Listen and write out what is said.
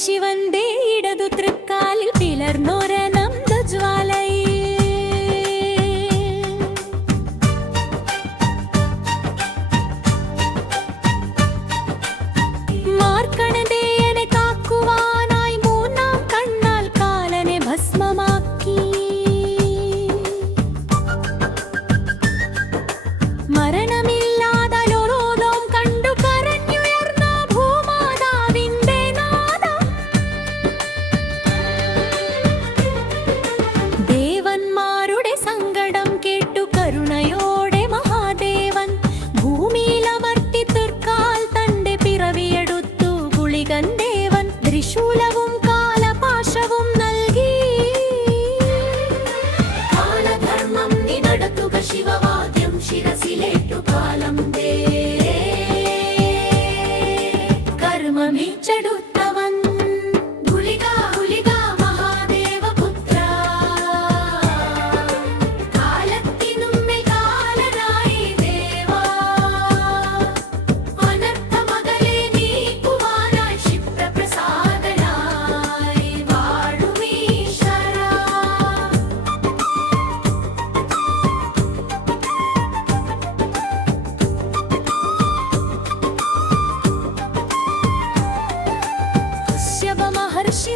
ശിവന്റെ ഇടതു തൃക്കാലിൽ പിളർന്നൊരനന്ദ ജ്വാലയിൽ മാർക്കണ്ഡേയനെ കാക്കുവാനായി മൂന്നാം കണ്ണാൽ കാലനെ ഭസ്മമാക്കി മരണമില്ലാതലോലോകം കണ്ടു കരഞ്ഞുയർന്ന ഭൂമാതാവിന്റെ നാദം ദേവന്മാരുടെ സങ്കടം കേട്ടു കരുണയോടെ മഹാദേവൻ ഭൂമിയിലമർത്തി തൃക്കാൽ തന്റെ പിറവിയെടുത്തു ഗുളികൻ ദേവൻ ത്രിശൂലവും കാലപാശവും നൽകി കാലധർമ്മം നീ നടത്തുക ശിവവാദ്യം ശിരസിലേറ്റു കാലം ദേ കർമ്മമേറ്റെടുത്തവൻ ഗുളിക ഗുളിക മഹാദേവപുത്ര കാലത്തിനുമ്മേൽ കാലനായി ദേവാ അനർത്ഥമകലെ നീക്കുവാനായി ക്ഷിപ്രപ്രസാദനായി വാഴുമീശ്വരാ കശ്യപ മഹർഷി